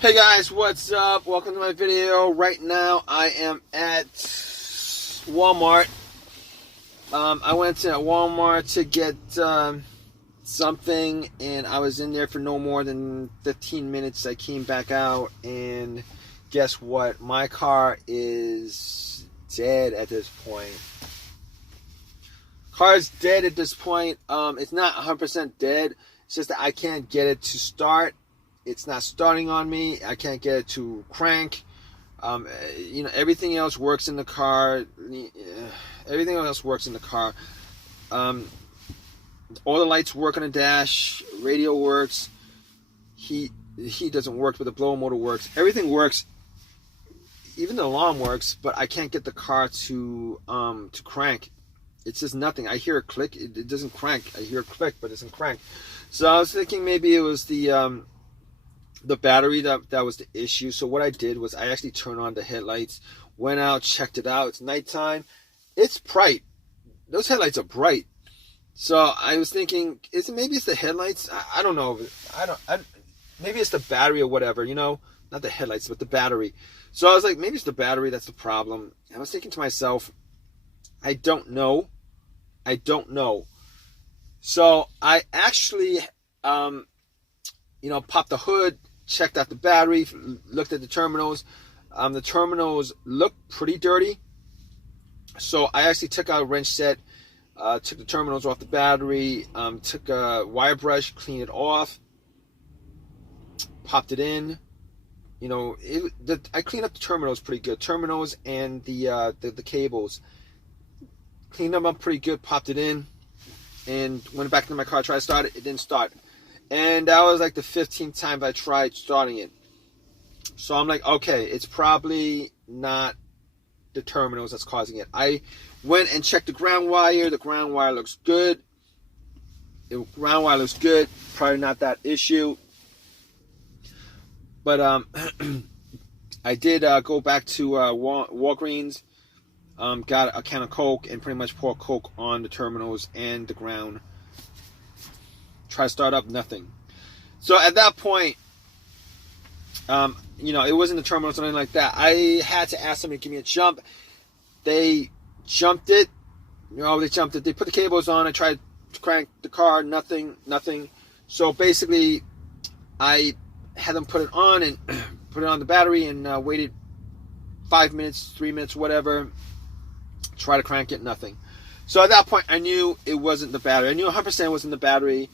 Hey guys, what's up? Welcome to my video. Right now I am at Walmart. I went to Walmart to get something, and I was in there for no more than 15 minutes. I came back out, and guess what? My car is dead at this point. Car's dead at this point. It's not 100% dead. It's just that I can't get it to start. It's not starting on me. I can't get it to crank. Everything else works in the car. Everything else works in the car. All the lights work on the dash. Radio works. Heat doesn't work, but the blower motor works. Everything works. Even the alarm works, but I can't get the car to crank. It's just nothing. I hear a click. It doesn't crank. I hear a click, but it doesn't crank. So I was thinking maybe it was the battery that was the issue. So what I did was I actually turned on the headlights, went out, checked it out. It's nighttime. It's bright. Those headlights are bright. So I was thinking, maybe it's the headlights? I don't know. Maybe it's the battery or whatever, not the headlights, but the battery. So I was like, maybe it's the battery that's the problem. I was thinking to myself, I don't know. So I actually, popped the hood, checked out the battery, looked at the terminals. The terminals look pretty dirty. So I actually took out a wrench set, took the terminals off the battery, took a wire brush, cleaned it off, popped it in. I cleaned up the terminals pretty good. Terminals and the cables. Cleaned them up pretty good, popped it in, and went back into my car, tried to start it. It didn't start. And that was like the 15th time I tried starting it. So I'm like, okay, it's probably not the terminals that's causing it. I went and checked the ground wire. The ground wire looks good. Probably not that issue. But I did go back to Walgreens. Got a can of Coke and pretty much poured Coke on the terminals and the ground. Try to start up, nothing. So at that point, it wasn't the terminals or anything like that. I had to ask somebody to give me a jump. They jumped it. They put the cables on. I tried to crank the car, nothing. So basically, I had them put it on and put it on the battery and waited 5 minutes, 3 minutes, whatever. Try to crank it, nothing. So at that point, I knew it wasn't the battery. I knew 100% it wasn't the battery.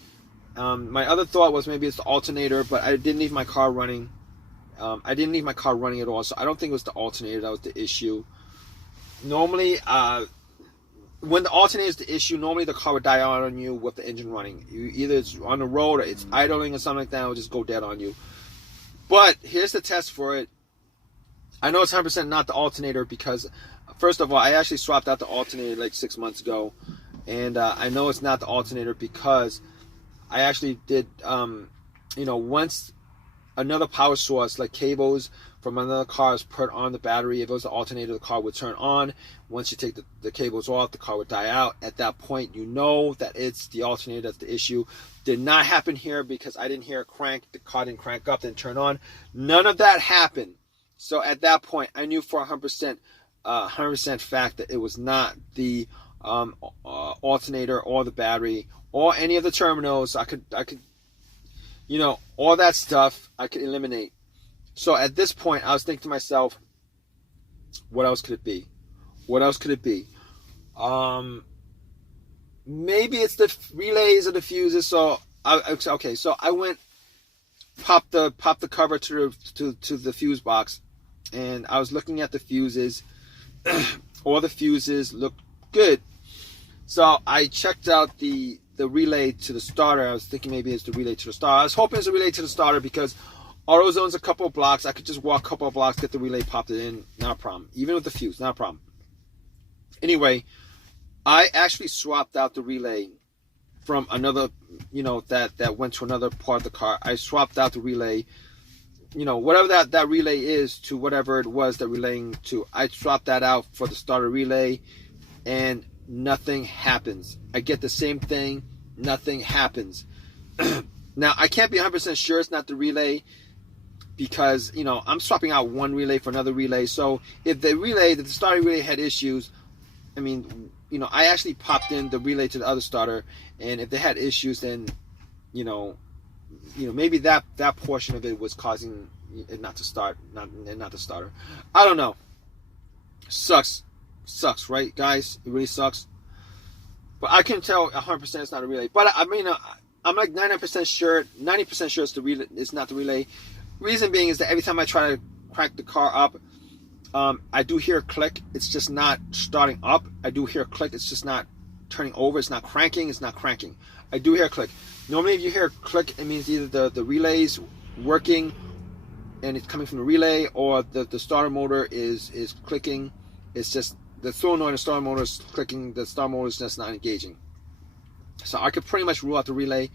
My other thought was maybe it's the alternator, but I didn't leave my car running. I didn't leave my car running at all, so I don't think it was the alternator that was the issue. Normally, when the alternator is the issue, normally the car would die out on you with the engine running. Either it's on the road or it's idling or something like that, it will just go dead on you. But here's the test for it. I know it's 100% not the alternator because, first of all, I actually swapped out the alternator like 6 months ago. And I know it's not the alternator because I actually did, once another power source like cables from another car is put on the battery, if it was the alternator, the car would turn on. Once you take the cables off, the car would die out. At that point, you know that it's the alternator that's the issue. Did not happen here because I didn't hear a crank. The car didn't crank up, didn't turn on. None of that happened. So at that point, I knew for 100% fact that it was not the alternator or the battery or any of the terminals. I could, all that stuff I could eliminate. So at this point, I was thinking to myself, what else could it be? Maybe it's the relays or the fuses. So I went, popped the cover to the fuse box, and I was looking at the fuses. All the fuses looked good. So I checked out the relay to the starter. I was thinking maybe it's the relay to the starter. I was hoping it's a relay to the starter because AutoZone's a couple of blocks. I could just walk a couple of blocks, get the relay, popped it in, not a problem. Even with the fuse, not a problem. Anyway, I actually swapped out the relay from another, that went to another part of the car. I swapped out the relay, whatever that relay is to whatever it was that relaying to. I swapped that out for the starter relay, and nothing happens. I get the same thing, nothing happens. Now, I can't be 100% sure it's not the relay. because, you know, I'm swapping out one relay for another relay. So if the starter relay had issues, I mean, you know, I actually popped in the relay to the other starter, and if they had issues, then, you know, maybe that portion of it was causing it not to start, not the starter. I don't know. Sucks, right, guys? It really sucks. But I can tell 100% it's not a relay. But I mean, I'm like 90% sure it's the relay. It's not the relay. Reason being is that every time I try to crank the car up, I do hear a click. It's just not starting up. I do hear a click. It's just not turning over. It's not cranking. It's not cranking. I do hear a click. Normally, if you hear a click, it means either the relay's working and it's coming from the relay, or the starter motor is clicking. It's just the solenoid and the starter motor is clicking. The starter motor is just not engaging. So I could pretty much rule out the relay.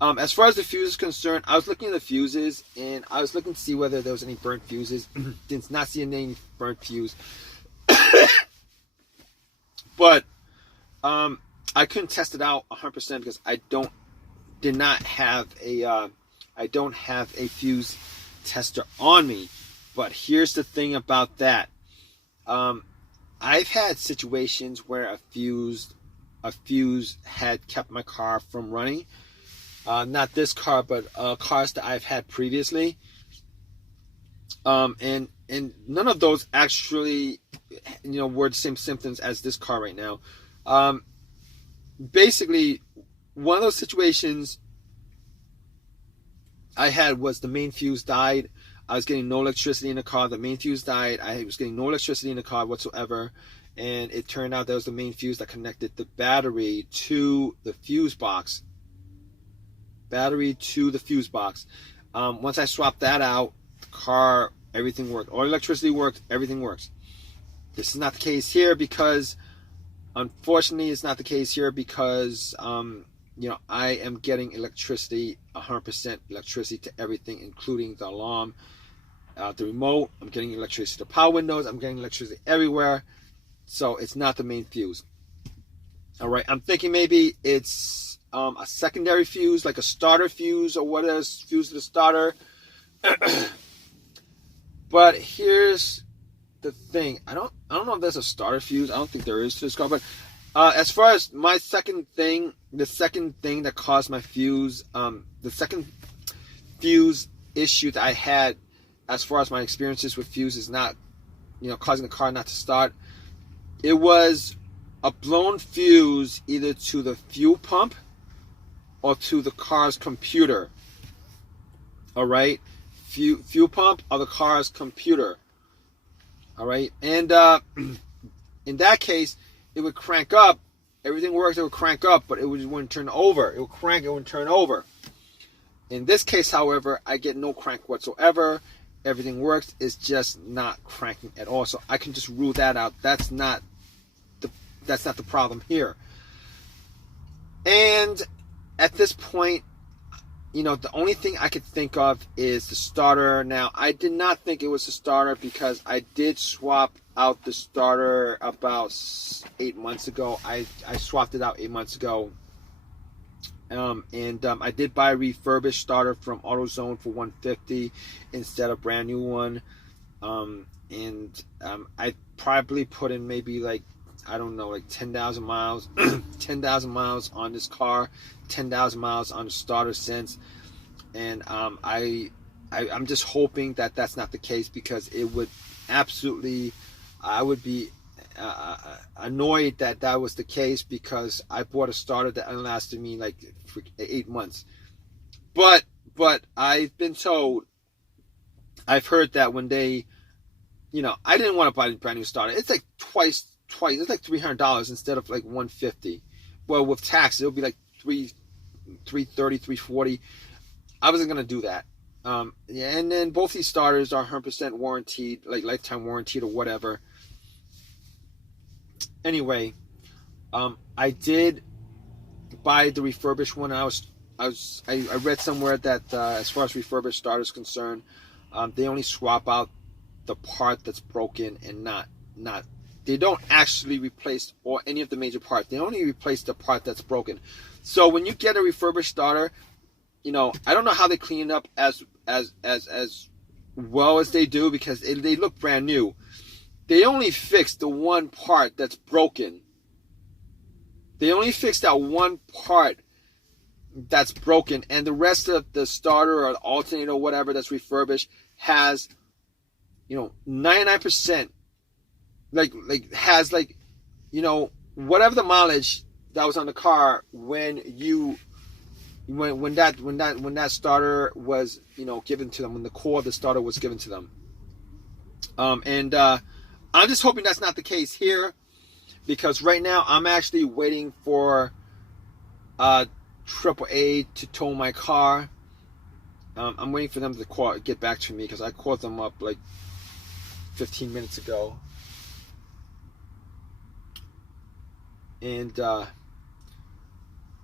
As far as the fuse is concerned, I was looking at the fuses, and I was looking to see whether there was any burnt fuses. Did not see any burnt fuse. But I couldn't test it out 100% because I don't have a fuse tester on me. But here's the thing about that. I've had situations where a fuse had kept my car from running. Not this car, but cars that I've had previously. And none of those actually, were the same symptoms as this car right now. Basically, one of those situations I had was the main fuse died. I was getting no electricity in the car. The main fuse died. I was getting no electricity in the car whatsoever. And it turned out that was the main fuse that connected the battery to the fuse box. Once I swapped that out, the car, everything worked. All electricity worked. Everything works. This is not the case here because, unfortunately, it's not the case here because, I am getting electricity, 100% electricity to everything, including the alarm, the remote. I'm getting electricity to power windows. I'm getting electricity everywhere. So it's not the main fuse. All right. I'm thinking maybe it's a secondary fuse, like a starter fuse or what is fuse to the starter. But here's the thing. I don't know if there's a starter fuse. I don't think there is to this car. But as far as my second thing that caused my fuse, the second fuse issue that I had as far as my experiences with fuse is not, causing the car not to start. It was a blown fuse either to the fuel pump or to the car's computer. All right, fuel pump or the car's computer. All right, and in that case, it would crank up. Everything works. It would crank up, but it wouldn't turn over. It would crank. It wouldn't turn over. In this case, however, I get no crank whatsoever. Everything works. It's just not cranking at all. So I can just rule that out. That's not the problem here. And at this point, the only thing I could think of is the starter. Now, I did not think it was the starter because I did swap out the starter about 8 months ago. I swapped it out 8 months ago. I did buy a refurbished starter from AutoZone for $150 instead of a brand new one. I probably put in maybe like 10,000 miles, 10,000 miles on this car, 10,000 miles on the starter since. And I'm just hoping that that's not the case because it would absolutely, I would be annoyed that was the case because I bought a starter that lasted me like 8 months. But I've been told, I've heard that when they, I didn't want to buy a brand new starter. It's like twice. It's like $300 instead of like $150. Well, with tax, it'll be like $330, $340. I wasn't gonna do that. And then both these starters are 100% warranted, like lifetime warranted or whatever. Anyway, I did buy the refurbished one. I read somewhere that as far as refurbished starters concerned, they only swap out the part that's broken and not. They don't actually replace any of the major parts. They only replace the part that's broken. So when you get a refurbished starter, I don't know how they clean it up as well as they do, because they look brand new. They only fixed the one part that's broken. They only fixed that one part that's broken, and the rest of the starter or the alternator or whatever that's refurbished has, 99%, has whatever the mileage that was on the car when that starter was given to them, when the core of the starter was given to them. And I'm just hoping that's not the case here, because right now I'm actually waiting for AAA to tow my car. I'm waiting for them to get back to me, because I called them up like 15 minutes ago. And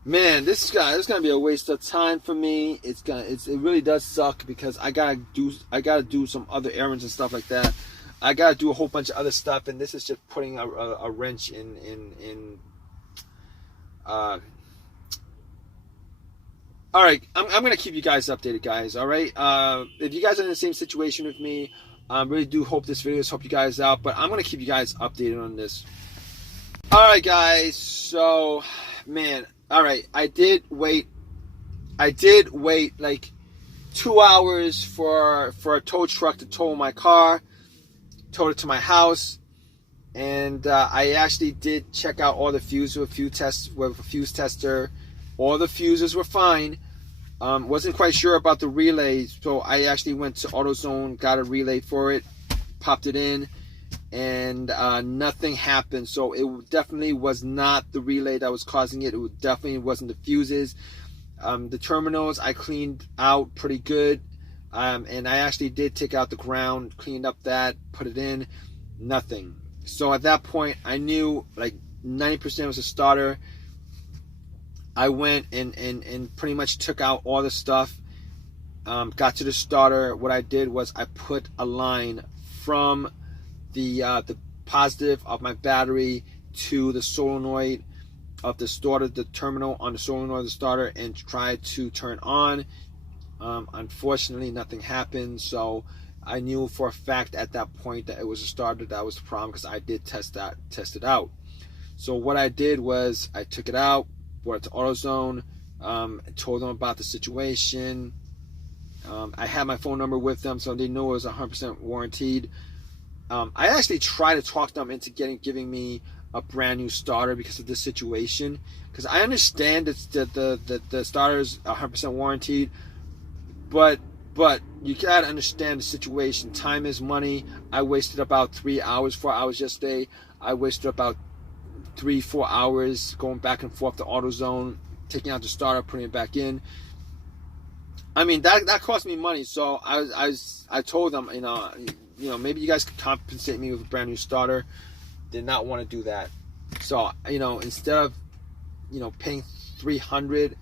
man, this is gonna be a waste of time for me. It really does suck, because I gotta do some other errands and stuff like that. I gotta do a whole bunch of other stuff, and this is just putting a wrench in. All right, I'm gonna keep you guys updated, guys. All right, if you guys are in the same situation with me, I really do hope this video has helped you guys out. But I'm gonna keep you guys updated on this. All right, guys. So, man. All right, I did wait like 2 hours for a tow truck to tow my car, towed it to my house, and I actually did check out all the fuses with a fuse tester. All the fuses were fine. Wasn't quite sure about the relay, so I actually went to AutoZone, got a relay for it, popped it in, and nothing happened. So it definitely was not the relay that was causing it. It definitely wasn't the fuses. The terminals I cleaned out pretty good, and I actually did take out the ground, cleaned up that, put it in, nothing. So at that point I knew like 90% was a starter. I went and pretty much took out all the stuff, got to the starter. What I did was I put a line from the positive of my battery to the solenoid of the starter, the terminal on the solenoid of the starter, and tried to turn on. Unfortunately, nothing happened, so I knew for a fact at that point that it was a starter that was the problem, because I did test it out. So what I did was I took it out, brought it to AutoZone, told them about the situation. I had my phone number with them, so they knew it was 100% warranted. I actually tried to talk them into giving me a brand new starter because of this situation, because I understand that the starter is 100% warranted, but you gotta understand the situation. Time is money. I wasted about 4 hours yesterday. I wasted about 3-4 hours going back and forth to AutoZone, taking out the starter, putting it back in. I mean, that cost me money. So I told them, maybe you guys could compensate me with a brand new starter. Did not want to do that. So, instead of, paying $300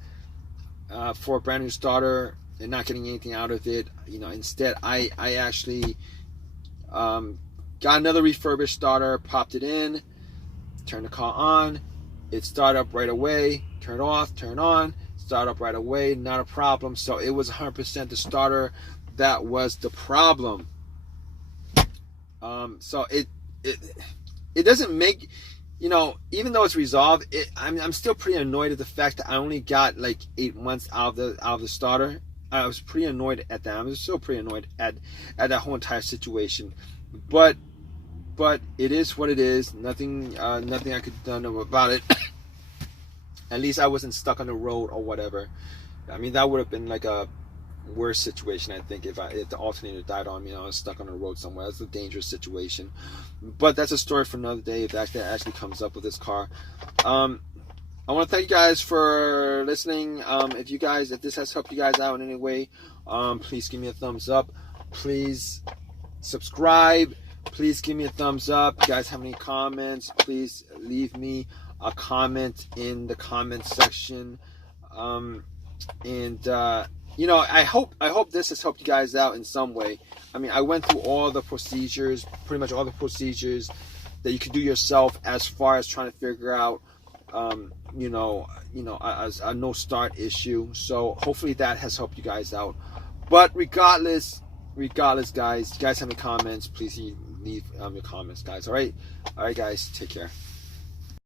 for a brand new starter and not getting anything out of it, instead I actually got another refurbished starter, popped it in, turned the car on, it started up right away, turn off, turn on, start up right away, not a problem. So it was 100% the starter that was the problem. So it doesn't make, even though it's resolved, I'm still pretty annoyed at the fact that I only got like 8 months out of the starter. I was pretty annoyed at that. I was still pretty annoyed at that whole entire situation. But it is what it is. Nothing I could have done about it. At least I wasn't stuck on the road or whatever. I mean, that would have been like a worse situation, I think, if the alternator died on me and I was stuck on the road somewhere. That's a dangerous situation. But that's a story for another day if that actually comes up with this car. I want to thank you guys for listening. If this has helped you guys out in any way, please give me a thumbs up. Please subscribe. Please give me a thumbs up. If you guys have any comments, please leave me a comment in the comment section. I hope this has helped you guys out in some way. I mean, I went through all the procedures, pretty much all the procedures that you could do yourself as far as trying to figure out, a no start issue. So hopefully that has helped you guys out. But regardless, regardless, guys, you guys have any comments, please leave your comments, guys. All right, guys, take care.